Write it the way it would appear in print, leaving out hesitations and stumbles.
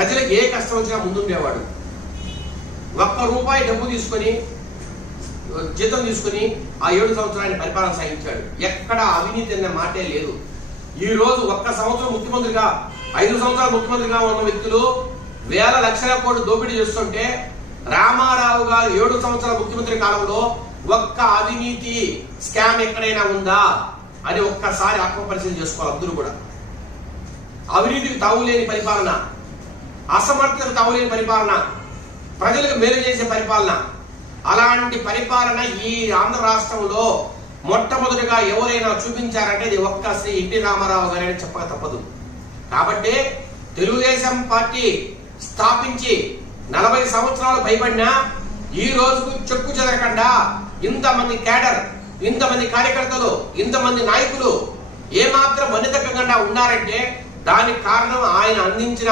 ప్రజలకు ఏ కష్టం వచ్చినా ముందుండేవాడు. ₹1 డబ్బు తీసుకొని జీతం తీసుకుని ఆ 7 సంవత్సరాన్ని పరిపాలన సాగించాడు. ఎక్కడ అవినీతి అనే మాటే లేదు. ఈ రోజు 1 సంవత్సరం ముఖ్యమంత్రిగా 5 సంవత్సరాలు ముఖ్యమంత్రిగా ఉన్న వ్యక్తులు వేల లక్షల కోట్లు దోపిడీ చేస్తుంటే రామారావు గారు 7 సంవత్సరాల ముఖ్యమంత్రి కాలంలో ఒక్క అవినీతి స్కామ్ ఎక్కడైనా ఉందా అని ఒక్కసారి ఆత్మపరిశీలన చేసుకోవాలి అందరూ కూడా. అవినీతికి తావులేని పరిపాలన, అసమర్థతకు తావులేని పరిపాలన, ప్రజలకు మేలు చేసే పరిపాలన, అలాంటి పరిపాలన ఈ ఆంధ్ర రాష్ట్రంలో మొట్టమొదటిగా ఎవరైనా చూపించారంటే ఇది ఒక్క శ్రీ ఎన్టీ రామారావు గారని చెప్పక తప్పదు. కాబట్టి తెలుగుదేశం పార్టీ స్థాపించి 40 సంవత్సరాలు భయపడినా ఈ రోజుకు చెక్కు చెదరకుండా ఇంతమంది క్యాడర్, ఇంతమంది కార్యకర్తలు, ఇంతమంది నాయకులు ఏమాత్రం వెనుతగ్గకుండా ఉన్నారంటే దానికి కారణం ఆయన అందించిన